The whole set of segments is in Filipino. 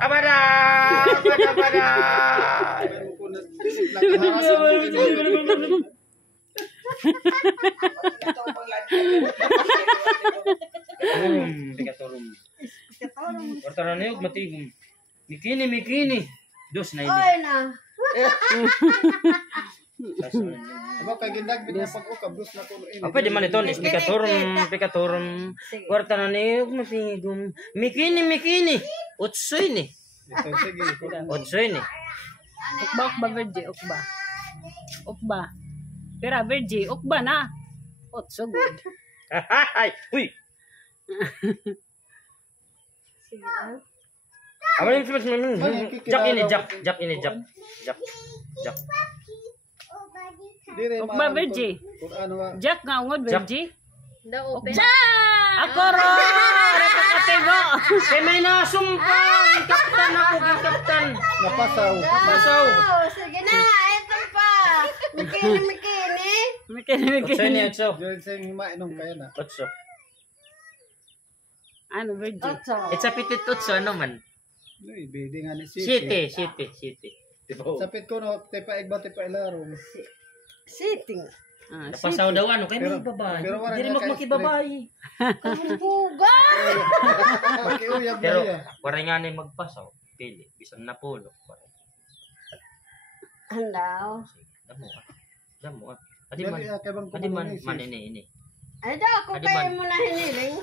Abada! Abada! Pikaturong. Wartara na yung matigong. Mikini. Dos na ini. Oy na. Aba kay gindag bigyan pag-ukab dos na ko. Apa di man ito? Pikaturong. Wartara na yung matigong. Mikini. Utsoy ni. Sige. Utsoy ni. Ukba, Virgie, ukba. Pera, Virgie, ukba na. So good. Ay! Uy! Sige lang. Apa yung Jack ini. Ukba, Virgie. Jack nga ungod, Virgie. The open. Ako ro! Napakatigo! Kaya may nasumpang! Kaptan ako, kaptan! Napasaw. Oh, sige na. Ito pa. Mikini. Utso ni Utso. Diyan sa hima inong kaya na. Utso. Ano, Virgie? Otso. It's a pitit Utso, ano man? Uy, bidi nga ni City. Sapit ko no, tepa ilaro. Sitting. Napasaw daw ano, kaya may Pero babae. wala Hindi rin nga magmakibabae. Buga. Pakiuyab Pero, na. wala nga na magpasaw. Pili, bisan na pulo. Andaw. Damo. Adi man ini. Ay daw, kung Adi kayo man. mo na hiniling.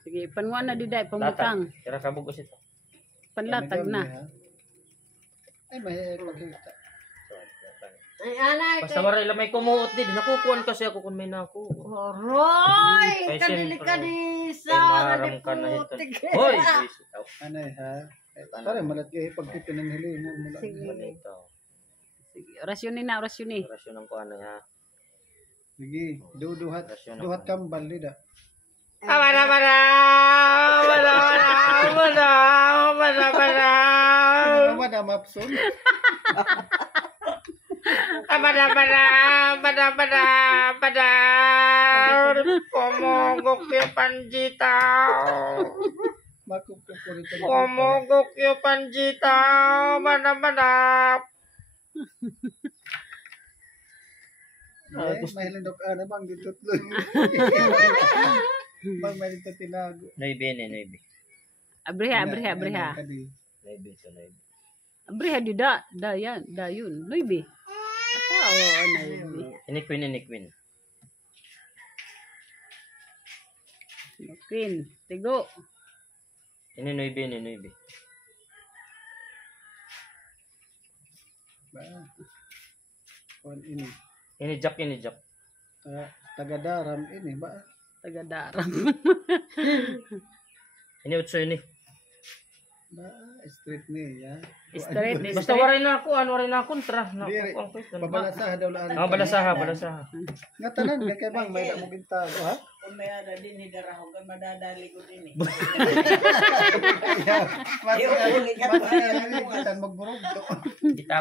Sige, panguan na diday, Latag. pamutang. Kira kabugos ito. Panlatag na. Ay, may pagkita. Ay, anay. Basta maray lang may kumuot din. Nakukuhan kasi ako kung may naku. Roy! Ay, Kadilikadisa! Ay, maram ka na ito. Hoy! Anay ha? Pare, malat kayo pagkita ng hilingan mo lang. Ito. Sige, orasyonin na, orasyonin. Orasyon ng kuhan na ha. Sige, duhat kambal nida. Abada! Mada mapsun. Komogok yung panjitaw. Makupok ko rito. Komogok yung panjitaw. Bada. Ay, mahilang dok ana bang ditutloy. Bang may dito tinago. Noibe. Abriha. Noibe. Abriha di da yun. Noibe. Noibe. Ini Queen. Queen, tigo. Ini Noibe. Ba. Kon ini. Ini Jack. Tagadaram ini ba? Tagadaram. Ini Utso ini. Ba, street ni ya. Straight. Basta waray na ako kontra. Diri, pabalasaha daw lang. Balasaha. Nga tanan nga kay bang may mo ginta, ha? Kung may ada din ni Darahogan, madadali ko din eh. Mas magburog. Kita